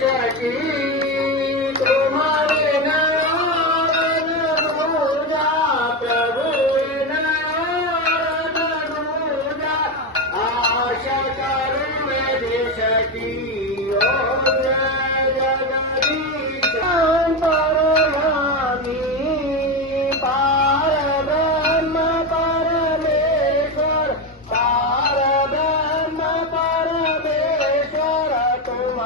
सकी तुम्हारे नयन दूजा प्रभु नयन दूजा आशा करूं मैं दे सकी ओ जगदीश परमामी पार ब्रह्म परमेश्वर पार ब्रह्म परमेश्वर तुम